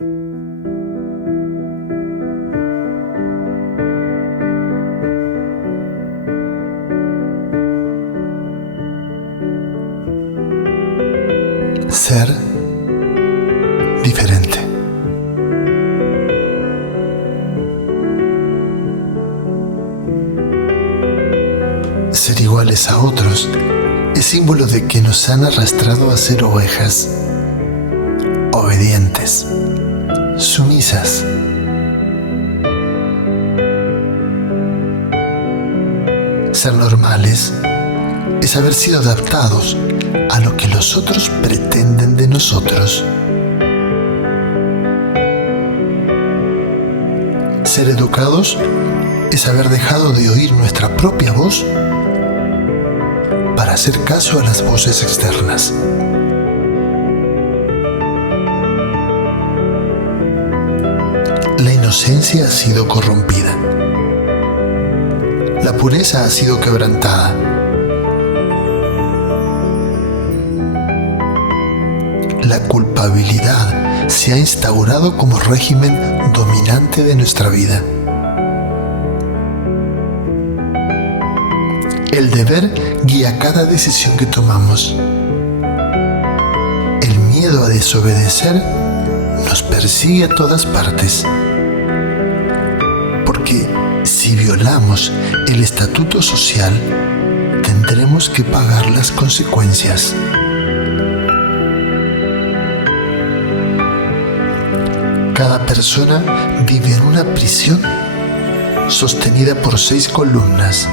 Ser diferente. Ser iguales a otros es símbolo de que nos han arrastrado a ser ovejas, obedientes, sumisas. Ser normales es haber sido adaptados a lo que los otros pretenden de nosotros. Ser educados es haber dejado de oír nuestra propia voz para hacer caso a las voces externas. La inocencia ha sido corrompida. La pureza ha sido quebrantada. La culpabilidad se ha instaurado como régimen dominante de nuestra vida. El deber guía cada decisión que tomamos. El miedo a desobedecer nos persigue a todas partes. Porque si violamos el estatuto social, tendremos que pagar las consecuencias. Cada persona vive en una prisión sostenida por 6 columnas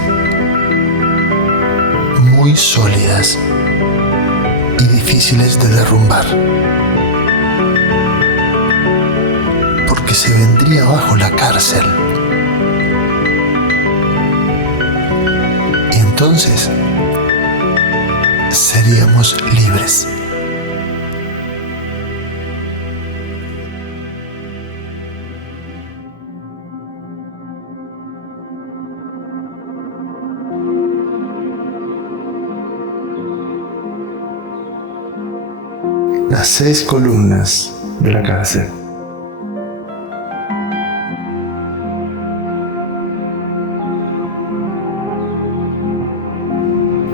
muy sólidas y difíciles de derrumbar, porque se vendría abajo la cárcel. Y entonces seríamos libres. Las 6 columnas de la cárcel.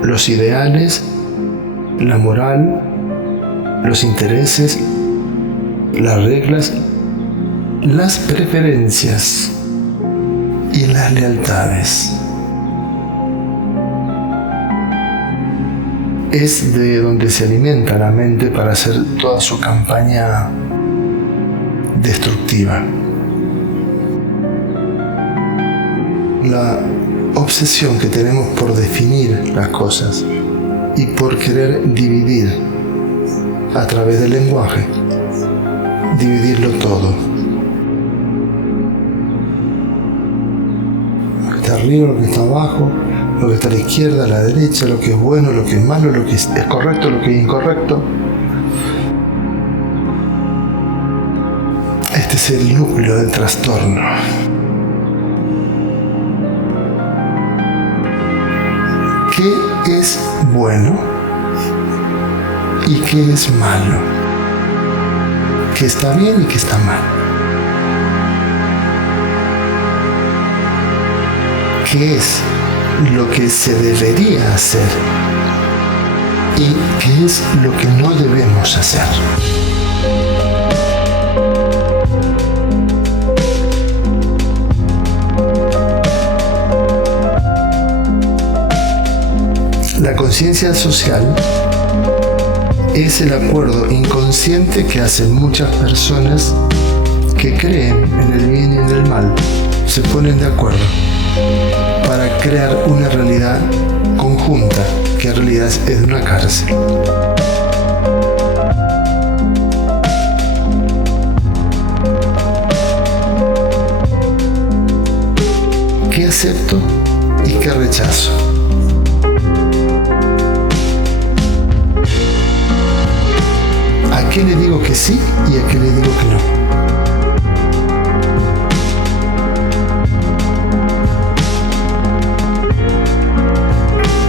Los ideales, la moral, los intereses, las reglas, las preferencias y las lealtades. Es de donde se alimenta la mente para hacer toda su campaña destructiva. La obsesión que tenemos por definir las cosas y por querer dividir a través del lenguaje, dividirlo todo. Lo que está arriba, lo que está abajo, lo que está a la izquierda, a la derecha, lo que es bueno, lo que es malo, lo que es correcto, lo que es incorrecto. Este es el núcleo del trastorno. ¿Qué es bueno y qué es malo? ¿Qué está bien y qué está mal? ¿Qué es lo que se debería hacer y qué es lo que no debemos hacer? La conciencia social es el acuerdo inconsciente que hacen muchas personas que creen en el bien y en el mal. Se ponen de acuerdo para crear una realidad conjunta, que en realidad es una cárcel. ¿Qué acepto y qué rechazo? ¿A qué le digo que sí y a qué le digo que no?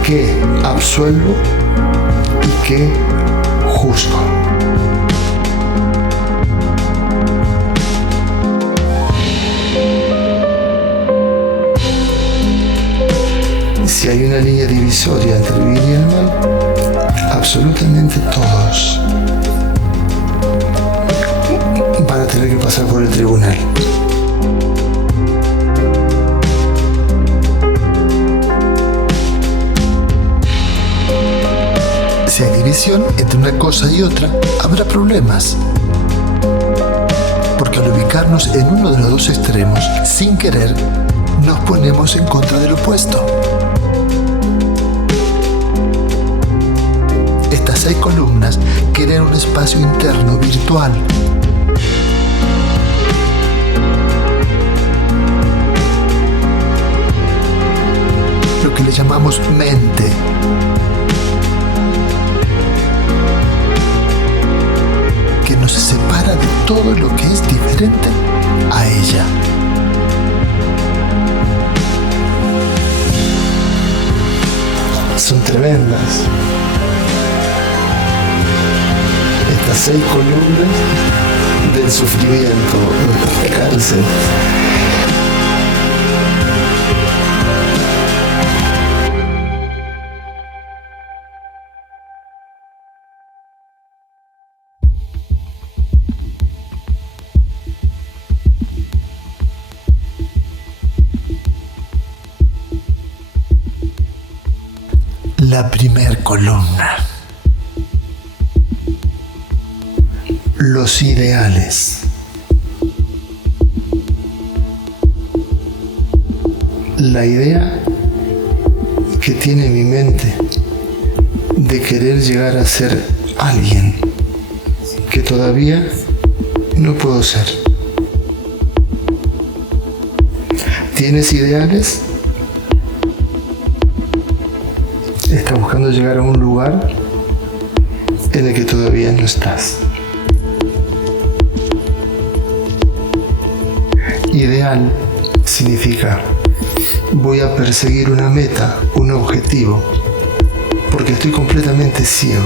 ¿Qué absuelvo y qué juzgo? si hay una línea divisoria entre el bien y el mal, absolutamente todos van a tener que pasar por el tribunal. Si hay división entre una cosa y otra, habrá problemas. Porque al ubicarnos en uno de los dos extremos, sin querer, nos ponemos en contra del opuesto. Estas 6 columnas crean un espacio interno virtual. Lo que le llamamos mente. Que nos separa de todo lo que es diferente a ella. Son tremendas estas 6 columnas del sufrimiento, de la cárcel. La primer columna. Los ideales. La idea que tiene mi mente de querer llegar a ser alguien que todavía no puedo ser. ¿Tienes ideales? Estás buscando llegar a un lugar en el que todavía no estás. Ideal significa voy a perseguir una meta, un objetivo, porque estoy completamente ciego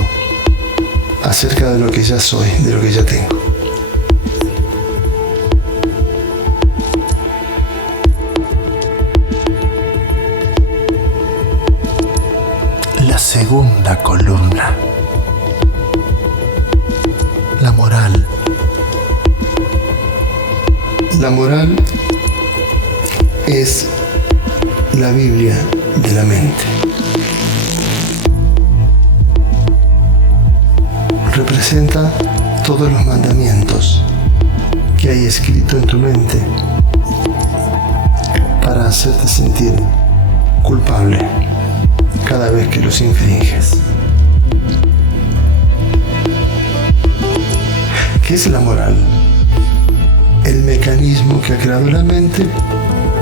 acerca de lo que ya soy, de lo que ya tengo. La segunda columna. La moral. La moral es la Biblia de la mente. Representa todos los mandamientos que hay escrito en tu mente para hacerte sentir culpable cada vez que los infringes. ¿Qué es la moral? El mecanismo que ha creado la mente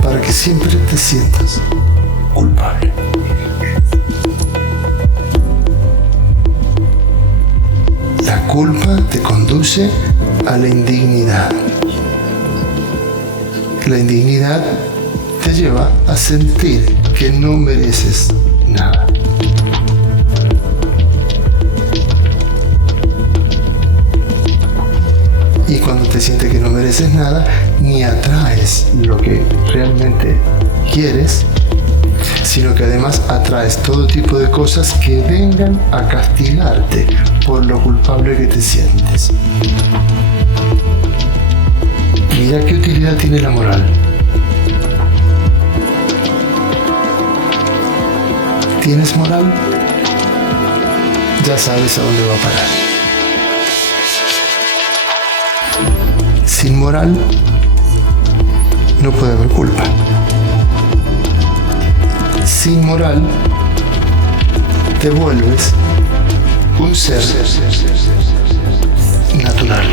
para que siempre te sientas culpable. La culpa te conduce a la indignidad. La indignidad te lleva a sentir que no mereces nada. Y cuando te sientes que no mereces nada, ni atraes lo que realmente quieres, sino que además atraes todo tipo de cosas que vengan a castigarte por lo culpable que te sientes. Mira qué utilidad tiene la moral. ¿Tienes moral? Ya sabes a dónde va a parar. Sin moral no puede haber culpa. Sin moral te vuelves un ser natural.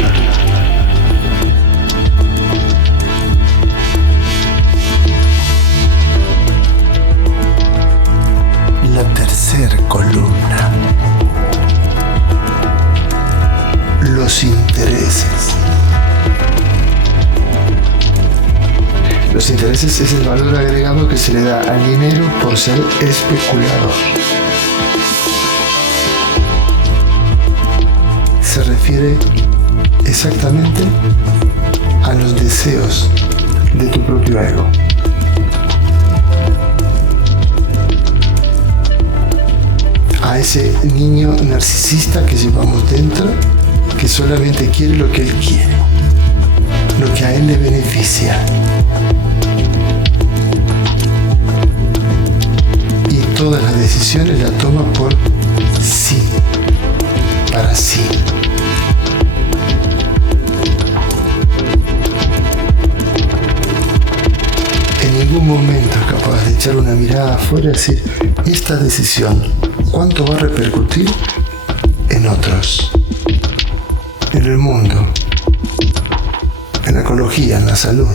La tercera columna. Los intereses. Los intereses es el valor agregado que se le da al dinero por ser especulador. Se refiere exactamente a los deseos de tu propio ego. ese niño narcisista que llevamos dentro, que solamente quiere lo que él quiere, lo que a él le beneficia. Y todas las decisiones las toma por sí, para sí. En ningún momento es capaz de echar una mirada afuera y decir, esta decisión, ¿cuánto va a repercutir en otros? En el mundo, en la ecología, en la salud.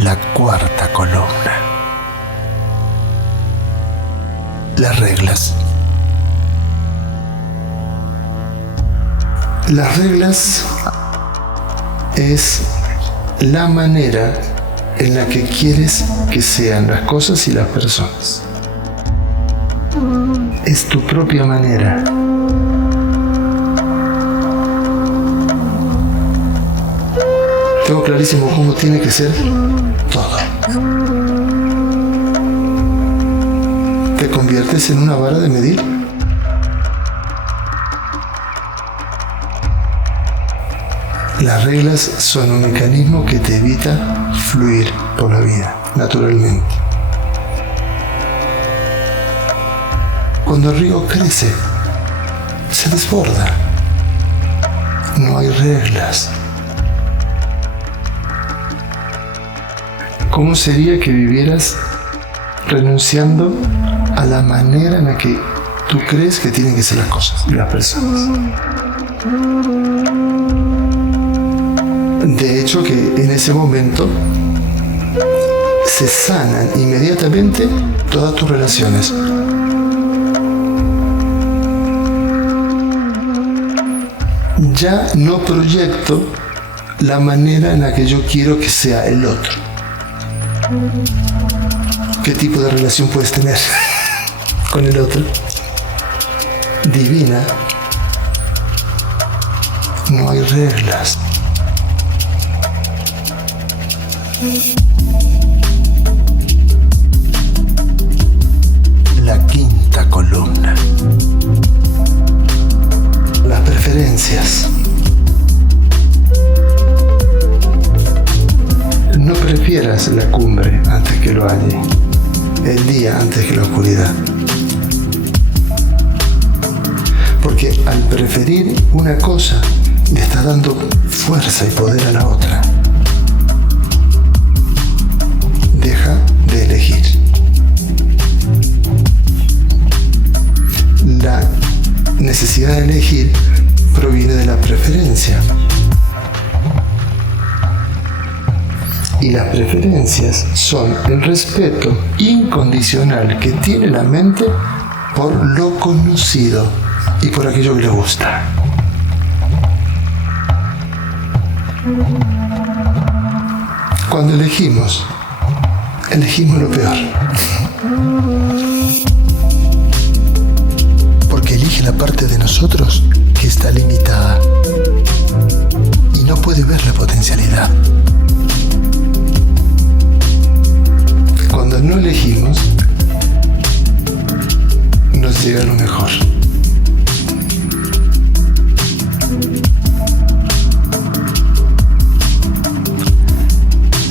La cuarta columna. Las reglas. Las reglas es la manera en la que quieres que sean las cosas y las personas. Es tu propia manera. Tengo clarísimo cómo tiene que ser todo. ¿Te conviertes en una vara de medir? Las reglas son un mecanismo que te evita fluir por la vida, naturalmente. Cuando el río crece, se desborda. No hay reglas. ¿Cómo sería que vivieras renunciando a la manera en la que tú crees que tienen que ser las cosas y las personas? De hecho, que en ese momento se sanan inmediatamente todas tus relaciones. Ya no proyecto la manera en la que yo quiero que sea el otro. ¿Qué tipo de relación puedes tener con el otro? Divina. No hay reglas. La quinta columna. Las preferencias. No prefieras la cumbre antes que el valle, el día antes que la oscuridad. Porque al preferir una cosa, le estás dando fuerza y poder a la otra. Deja de elegir. La necesidad de elegir proviene de la preferencia. Y las preferencias son el respeto incondicional que tiene la mente por lo conocido y por aquello que le gusta. Cuando elegimos lo peor. Porque elige la parte de nosotros que está limitada y no puede ver la potencialidad. Cuando no elegimos, nos llega lo mejor.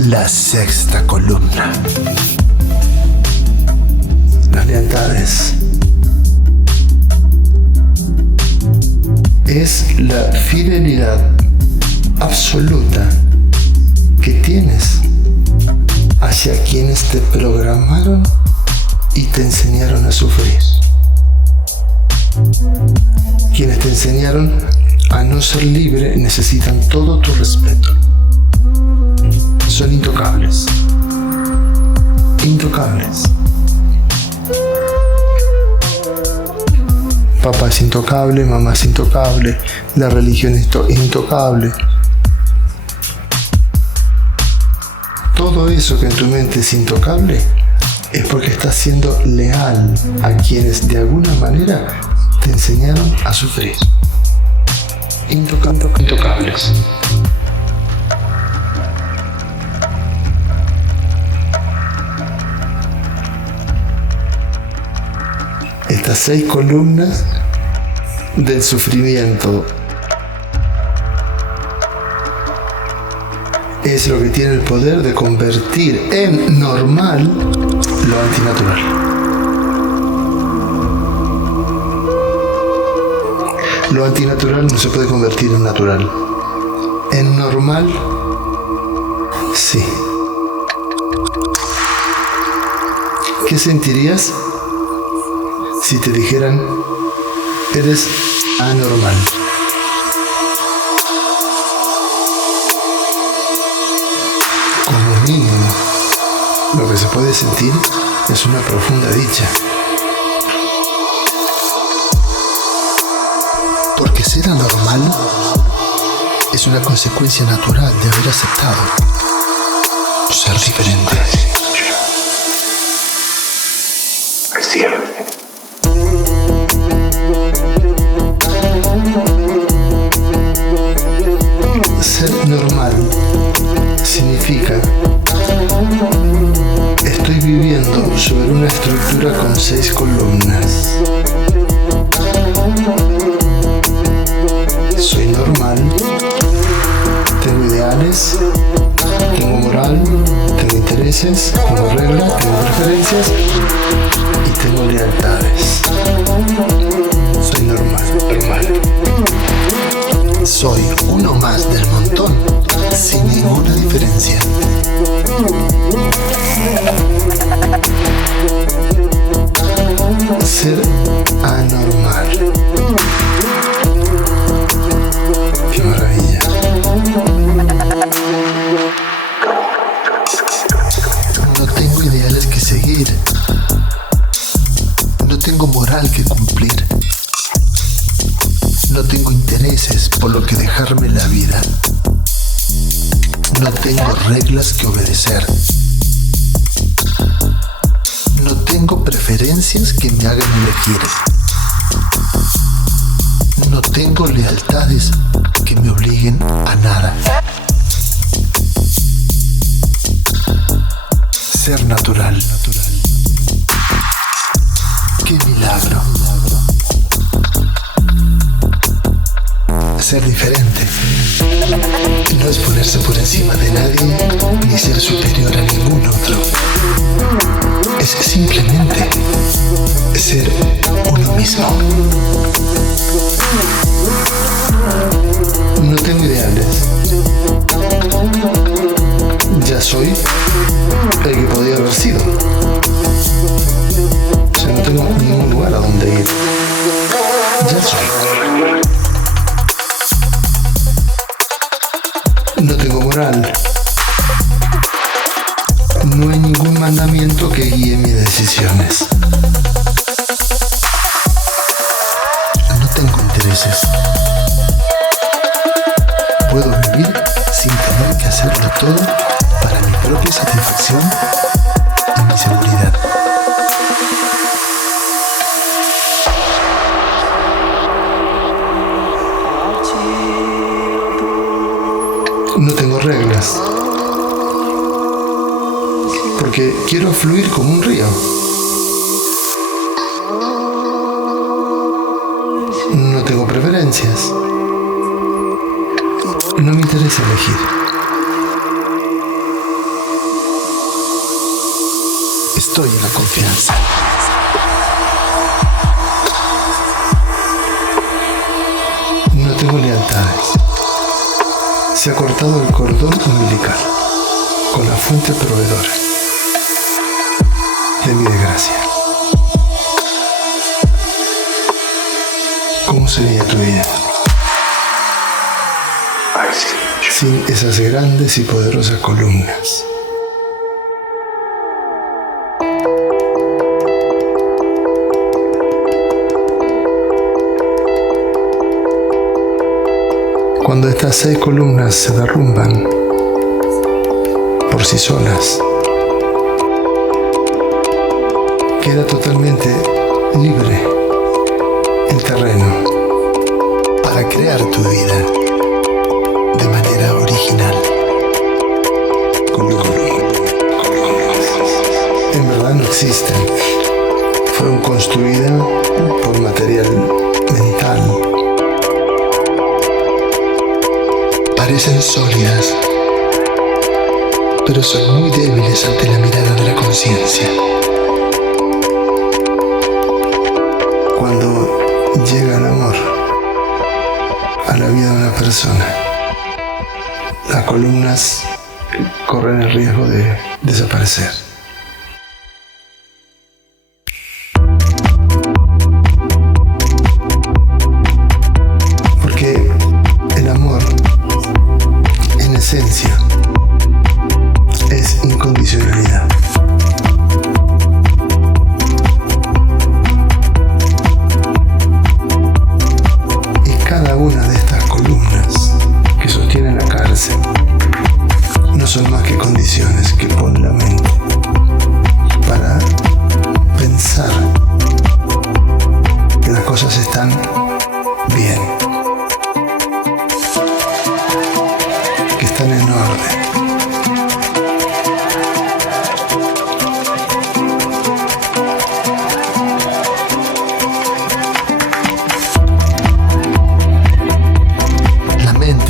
La sexta columna. Las lealtades. Es la fidelidad absoluta que tienes hacia quienes te programaron y te enseñaron a sufrir. Quienes te enseñaron a no ser libre necesitan todo tu respeto. Son intocables. Intocables. Papá es intocable, mamá es intocable, la religión es intocable. Todo eso que en tu mente es intocable es porque estás siendo leal a quienes de alguna manera te enseñaron a sufrir. Intocables. Estas 6 columnas del sufrimiento es lo que tiene el poder de convertir en normal lo antinatural. Lo antinatural no se puede convertir en natural. En normal, sí. ¿Qué sentirías si te dijeran, eres anormal? Como mínimo, lo que se puede sentir es una profunda dicha. Porque ser anormal es una consecuencia natural de haber aceptado ser diferente. Ser normal significa estoy viviendo sobre una estructura con 6 columnas. Soy normal, tengo ideales, tengo moral, tengo intereses, tengo reglas, tengo preferencias y tengo lealtades. Soy normal. Soy uno más del montón, sin ninguna diferencia. Ser anormal. ¡Qué maravilla! No tengo ideales que seguir. No tengo moral que cumplir. No tengo intereses por lo que dejarme la vida. No tengo reglas que obedecer. No tengo preferencias que me hagan elegir. No tengo lealtades que me obliguen a nada. Ser natural. ¡Qué milagro! Ser diferente no es ponerse por encima de nadie ni ser superior a ningún otro. Es simplemente ser uno mismo. No tengo ideales. Ya soy el que podía haber sido. O sea, no tengo ningún lugar a donde ir. Ya soy. No tengo moral. No hay ningún mandamiento que guíe mis decisiones. No tengo intereses. Puedo vivir sin tener que hacerlo todo para mi propia satisfacción y mi seguridad. No tengo reglas, porque quiero fluir como un río. No tengo preferencias. No me interesa elegir. Estoy en la confianza. No tengo lealtades. Se ha cortado el cordón umbilical con la fuente proveedora de mi desgracia. ¿Cómo sería tu vida sin esas grandes y poderosas columnas? Cuando estas 6 columnas se derrumban por sí solas, queda totalmente libre el terreno para crear tu vida de manera original. En verdad no existen. Fueron construidas por material mental. Parecen sólidas, pero son muy débiles ante la mirada de la conciencia. Cuando llega el amor a la vida de una persona, las columnas corren el riesgo de desaparecer. Porque el amor, en esencia, es incondicionalidad. Y cada una de estas columnas que sostienen la cárcel no son más que condiciones que pone la mente para pensar que las cosas están bien, que están en orden.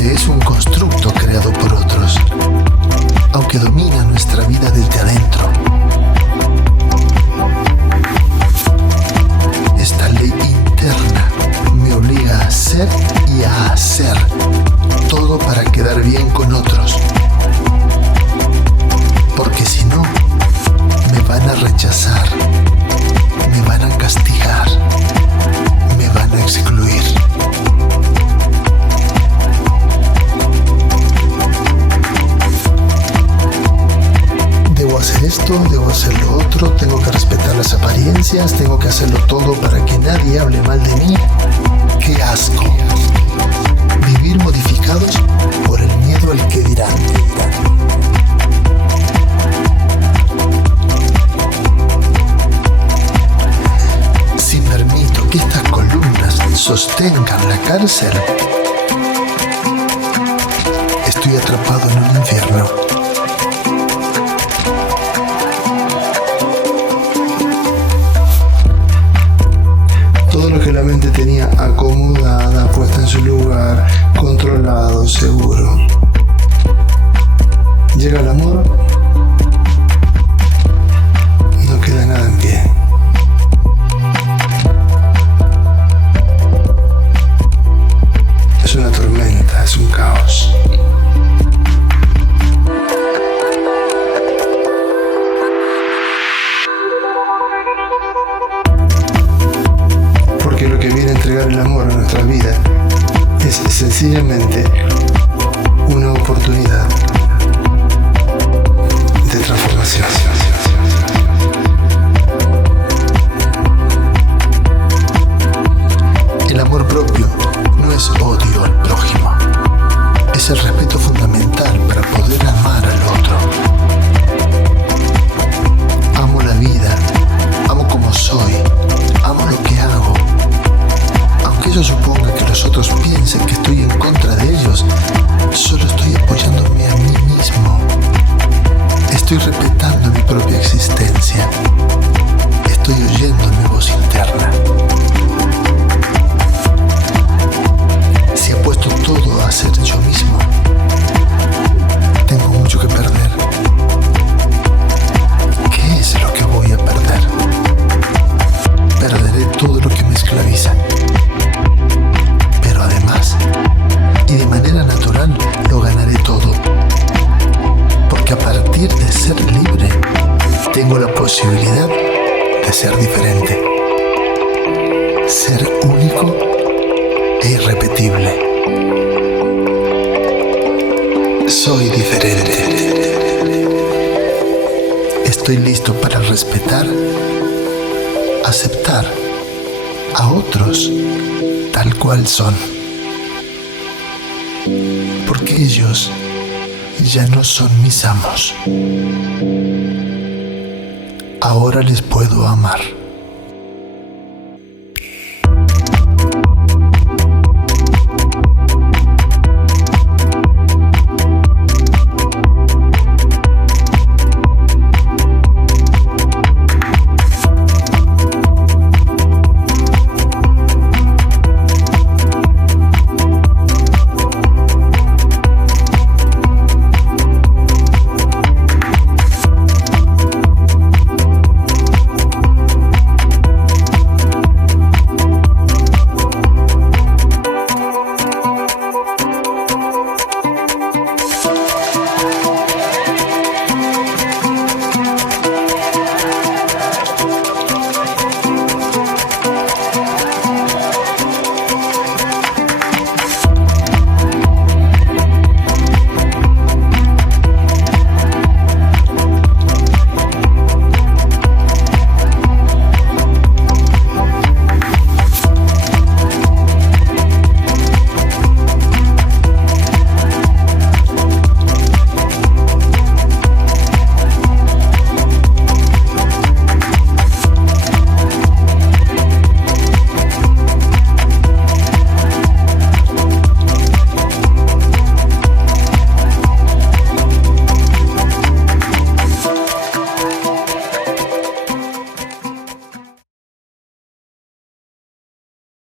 Es un constructo creado por otros, aunque domina nuestra vida desde adentro. Esta ley interna me obliga a ser y a hacer todo para quedar bien con otros, porque si no, me van a rechazar, me van a castigar, me van a excluir. Debo hacer esto, debo hacer lo otro, tengo que respetar las apariencias, tengo que hacerlo todo para que nadie hable mal de mí. ¡Qué asco! Vivir modificados por el miedo al que dirán. Si permito que estas columnas sostengan la cárcel, estoy atrapado en un infierno. Todo lo que la mente tenía acomodada, puesta en su lugar, controlado, seguro. Llega el amor, no queda nada en pie. Es una tormenta, es un caos. Porque lo que viene a entregar el amor a nuestra vida es sencillamente una oportunidad de transformación. El amor propio no es odio al prójimo, es el respeto fundamental para poder amar al otro. Amo la vida, amo como soy, amo lo que hago. Aunque ello suponga que los otros piensen que estoy en contra de ellos, solo estoy apoyándome a mí mismo. Estoy respetando mi propia existencia. Estoy oyendo mi voz interna. Si apuesto todo a ser yo mismo, tengo mucho que perder. ¿Qué es lo que voy a perder? Perderé todo lo que me esclaviza. Pero además, y de manera natural, lo ganaré todo. Porque a partir de ser libre, tengo la posibilidad de ser diferente. Ser único e irrepetible. Soy diferente. Estoy listo para respetar, aceptar a otros tal cual son. porque ellos ya no son mis amos. Ahora les puedo amar.